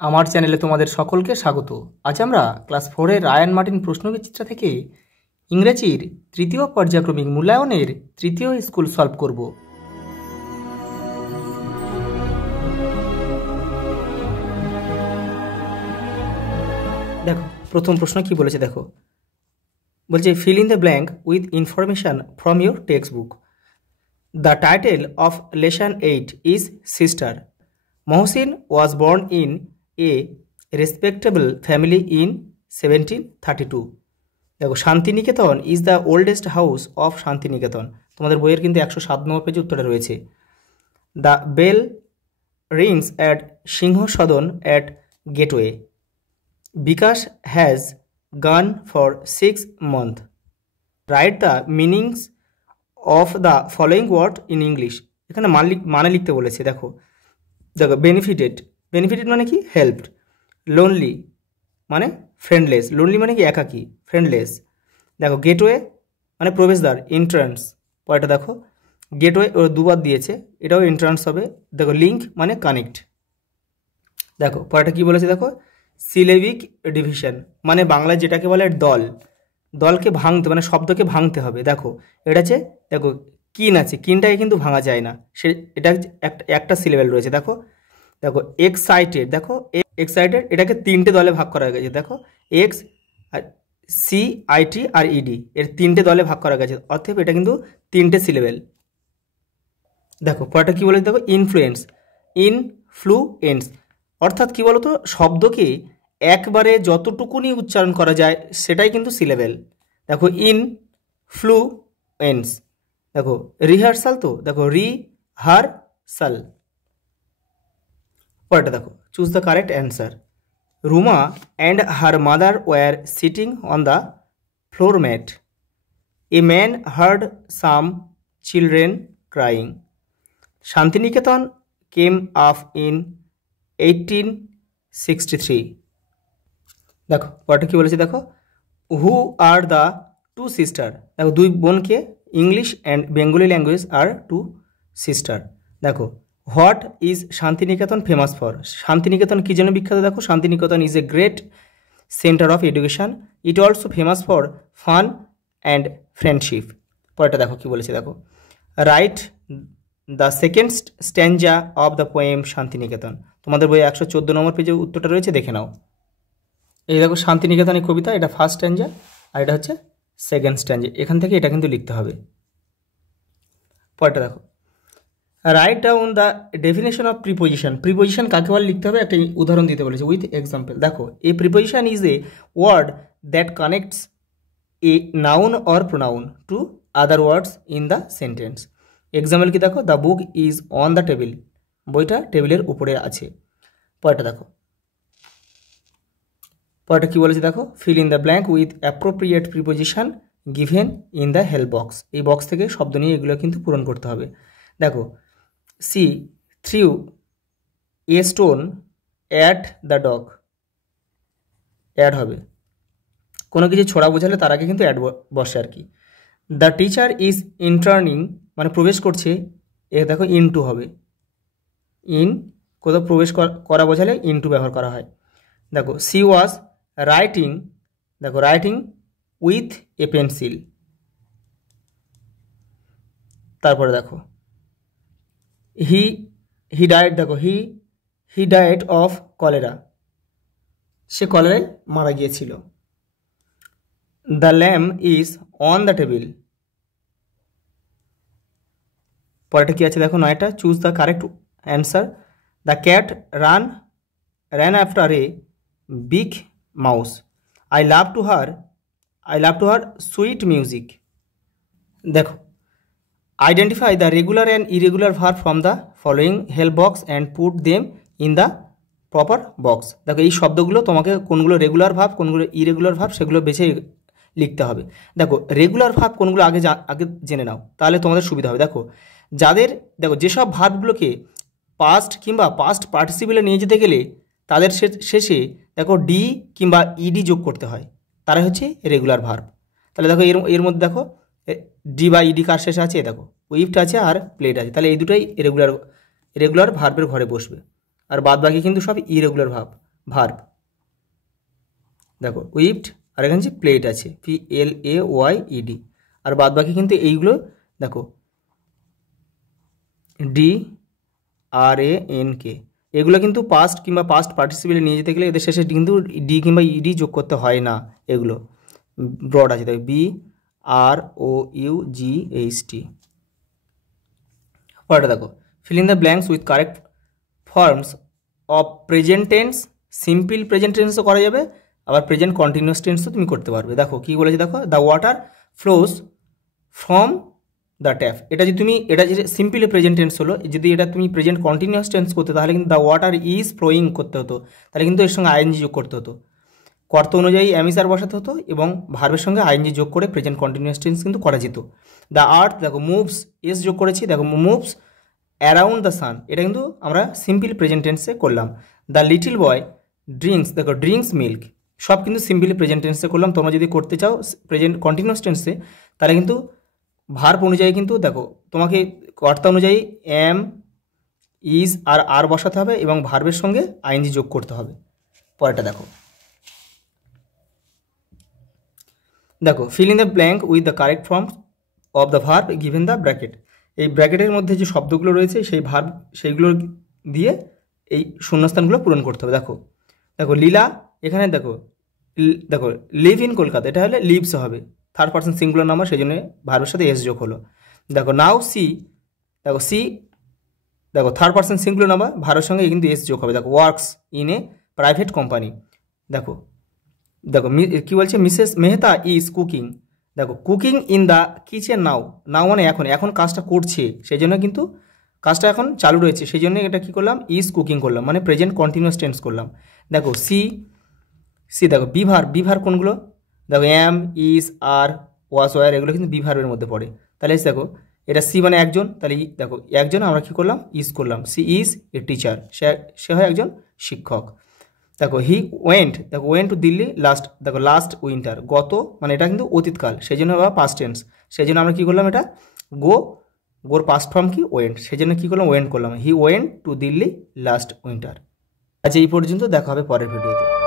আমার চ্যানেলে তোমাদের সকলকে স্বাগত। আজ আমরা ক্লাস 4-এর রায়ান মার্টিন প্রশ্নবিচিত্রা থেকে ইংরেজির তৃতীয় পর্যায়ক্রমিক মূল্যায়নের তৃতীয় স্কুল সলভ করব। দেখো প্রথম প্রশ্ন কি বলেছে, দেখো বলছে feel in the blank with information from your text book. The title of lesson 8 is sister. Mohsin was born in a respectable family in 1732. দেখো Santiniketan is the oldest house of Santiniketan. তোমাদের বইয়ের কিন্তু 107 নম্বর পেজে উত্তরটা রয়েছে। The bell rings at Singha Sadan at gateway. Bikash has gone for 6 months. Write the meanings of the following word in English. এখানে মানে লিখতে বলেছে। দেখো বেনিফিটেড, বেনিফিটেড মানে কি হেল্পড। লোনলি মানে ফ্রেন্ডলেস, লোনলি মানে কি একাকী, ফ্রেন্ডলেস। দেখো গেটওয়ে মানে প্রবেশদ্বার, এন্ট্রান্স। পরেরটা দেখো গেটওয়ে ও দুবার দিয়েছে, এটাও এন্ট্রান্স হবে। দেখো লিঙ্ক মানে কানেক্ট। দেখো পরেরটা কি বলেছে, দেখো সিলেবিক ডিভিশন মানে বাংলায় যেটাকে বলে দল, দলকে ভাঙতে মানে শব্দকে ভাঙতে হবে। দেখো এটা হচ্ছে, দেখো কিন আছে, কিনটাকে কিন্তু ভাঙা যায় না, সে এটা একটা সিলেবেল রয়েছে। দেখো দেখো এক্সাইটেড, দেখো এক্সাইটেড এটাকে 3টে দলে ভাগ করা গেছে। দেখো এক্স আর সি আইটি আর ইডি এর 3টে দলে ভাগ করা গেছে, অর্থাৎ এটা কিন্তু 3টে সিলেবেল। দেখো পরেরটা কি বলেছে, দেখো ইনফ্লুয়েন্স, ইনফ্লুয়েন্স অর্থাৎ কি বলতো শব্দকে একবারে যতটুকুনি উচ্চারণ করা যায় সেটাই কিন্তু সিলেবেল। দেখো ইনফ্লুয়েন্স। দেখো রিহার্সাল, তো দেখো রিহার্সাল। পরেরটা দেখো choose the correct answer. Ruma and her mother were sitting on the floor mat. A man heard some children crying. Santiniketan came up in 1863. দেখো পরেরটা কি বলেছে, দেখো who are the two sister. দেখো দুই বোনকে, English and Bengali language are two sister. দেখো what is Santiniketan famous for. Santiniketan কী জন্য বিখ্যাত, দেখো Santiniketan is a great centre of education, it also famous for fun and friendship. পরেরটা দেখো কি বলেছে, দেখো write the second stanza of the poem Santiniketan. তোমাদের বই 114 নম্বর পেজে উত্তরটা রয়েছে, দেখে নাও। এই দেখো শান্তিনিকেতনের কবিতা, এটা ফার্স্ট স্ট্যাঞ্জা আর এটা হচ্ছে সেকেন্ড স্ট্যাঞ্জা। এখান থেকে এটা কিন্তু লিখতে হবে। পরেরটা দেখো write down the definition of preposition. Preposition কাকে বলে লিখতে হবে, একটা উদাহরণ দিতে বলেছে উইথ এক্সাম্পল। দেখো a preposition is a word that connects a noun or pronoun to other words in the sentence. Example কি, দেখো the book is on the table, বইটা টেবিলের উপরে আছে। পরেরটা দেখো, পরেরটা কি বলেছে, দেখো fill in the blank with appropriate preposition given in the help box. এই বক্স থেকে শব্দ নিয়ে এগুলো কিন্তু পূরণ করতে হবে। দেখো she threw a stone at the dog, add হবে, কোনো কিছু ছোড়া বোঝালে তার আগে কিন্তু অ্যাড বসে আর কি। দ্য টিচার ইজ ইন্টার্নিং মানে প্রবেশ করছে, এ দেখো ইনটু হবে, ইন কোথাও প্রবেশ করা বোঝালে ইনটু ব্যবহার করা হয়। দেখো সি ওয়াজ রাইটিং, দেখো রাইটিং উইথ এ পেন্সিল। তারপরে দেখো হি ডায়েট, দেখো হি ডায়েট অফ কলেরা, সে কলেরায় মারা গিয়েছিল। The lamp is on the table. পরেরটা কি আছে, দেখো নয়টা choose the correct answer. The cat ran after a big mouse. I love to her sweet music. দেখো identify the regular and irregular verb from the following help box and put them in the proper box. দেখো এই শব্দগুলো তোমাকে কোনগুলো regular verb কোনগুলো irregular verb সেগুলো বেছে লিখতে হবে। দেখো রেগুলার ভার্ব কোনগুলো আগে জেনে নাও, তাহলে তোমাদের সুবিধা হবে। দেখো দেখো যেসব ভার্বগুলোকে পাস্ট কিংবা পাস্ট পার্টিসিপেলে নিয়ে যেতে গেলে তাদের শেষে দেখো ডি কিংবা ইডি যোগ করতে হয়, তারা হচ্ছে রেগুলার ভার্ব। তাহলে দেখো এর মধ্যে দেখো ডি বা ইডি কার শেষে আছে, দেখো উইফট আছে আর প্লেড আছে, তাহলে এই দুটোই রেগুলার ভার্বের ঘরে বসবে, আর বাদ বাকি কিন্তু সব ইরেগুলার ভার্ব। ভার্ব। দেখো উইপড, আর এখানে যে প্লেট আছে PLAYED, আর বাদ বাকি কিন্তু এইগুলো দেখো DRANK, এগুলো কিন্তু পাস্ট কিংবা পাস্ট পার্টিসিপেলে নিয়ে যেতে গেলে এদের শেষে কিন্তু ডি কিংবা ইডি যোগ করতে হয় না, এগুলো ব্রড আছে। তাই BROUGHT। পরেরটা দেখো, fill in the blanks with correct forms of present tense। Simple present টেন্সও করা যাবে, আবার প্রেজেন্ট কন্টিনিউয়াস টেন্সও তুমি করতে পারবে। দেখো কী বলেছে, দেখো the water flows from the tap. এটা যদি তুমি, এটা যে সিম্পল প্রেজেন্ট টেন্স হলো, যদি এটা তুমি প্রেজেন্ট কন্টিনিউয়াস টেন্স করতে তাহলে কিন্তু দ্য ওয়াটার ইজ ফ্লোয়িং করতে হতো, তাহলে কিন্তু এর সঙ্গে আইএনজি যোগ করতে হতো, কর্ত অনুযায়ী অ্যামিসার বসাতে হতো এবং ভার্বের সঙ্গে আইএনজি যোগ করে প্রেজেন্ট কন্টিনিউয়াস টেন্স কিন্তু করা যেত। দ্য আর্থ, দেখো মুভস, এস যোগ করেছি, দেখো মুভস অ্যারাউন্ড দ্য সান, এটা কিন্তু আমরা সিম্পল প্রেজেন্ট টেন্সে করলাম। দ্য লিটল বয় ড্রিঙ্কস, দেখো ড্রিঙ্কস মিল্ক, সব কিন্তু সিম্পলি প্রেজেন্ট টেন্সে করলাম। তোমরা যদি করতে চাও প্রেজেন্ট কন্টিনিউয়াস টেন্সে তাহলে কিন্তু ভার্ব অনুযায়ী কিন্তু দেখো তোমাকে কর্তা অনুযায়ী এম, ইজ আর বসাতে হবে এবং ভার্বের সঙ্গে আইএনজি যোগ করতে হবে। পরেরটা দেখো, দেখো fill in the blank with the correct form of the verb given the bracket. এই ব্র্যাকেটের মধ্যে যে শব্দগুলো রয়েছে সেই ভার্ব সেইগুলো দিয়ে এই শূন্যস্থানগুলো পূরণ করতে হবে। দেখো দেখো লীলা, এখানে দেখো দেখো লিভ ইন কলকাতা, এটা হলে লিভস হবে, থার্ড পার্সন সিঙ্গুলার নাম্বার, সেই জন্য ভার্বের সাথে এস যোগ হলো। দেখো নাও সি, দেখো সি দেখো থার্ড পার্সন সিঙ্গুলার নাম্বার, ভার্বের সঙ্গে কিন্তু এস যোগ হবে। দেখো works in a private company. দেখো দেখো কী বলছে, মিসেস মেহতা ইজ কুকিং, দেখো কুকিং ইন দ্য কিচেন নাও, নাও মানে এখন, এখন কাজটা করছে, সেই জন্য কিন্তু কাজটা এখন চালু রয়েছে, সেই জন্য এটা কী করলাম, ইজ কুকিং করলাম, মানে প্রেজেন্ট কন্টিনিউয়াস টেন্স করলাম। দেখো সি দেখো বিভার কোনগুলো, দেখো am, is, are, was, were, এগুলো কিন্তু বিভার্বের মধ্যে পড়ে। তাহলে দেখো এটা সি মানে একজন, তাহলে দেখো একজন আমরা কী করলাম, ইজ করলাম, সি ইজ এ টিচার, সে হয় একজন শিক্ষক। দেখো হি ওয়েন্ট, দেখো ওয়েন্ট টু দিল্লি লাস্ট, দেখো লাস্ট উইন্টার, গত মানে এটা কিন্তু অতীতকাল, সেই জন্য বা পাস্ট টেন্স, সেই জন্য আমরা কী করলাম, এটা গোর পাস্ট ফর্ম কি ওয়েন্ট, সেই জন্য কী করলাম, ওয়েন্ট করলাম, he went to Delhi last winter. আচ্ছা এই পর্যন্ত, দেখা হবে পরের ভিডিওতে।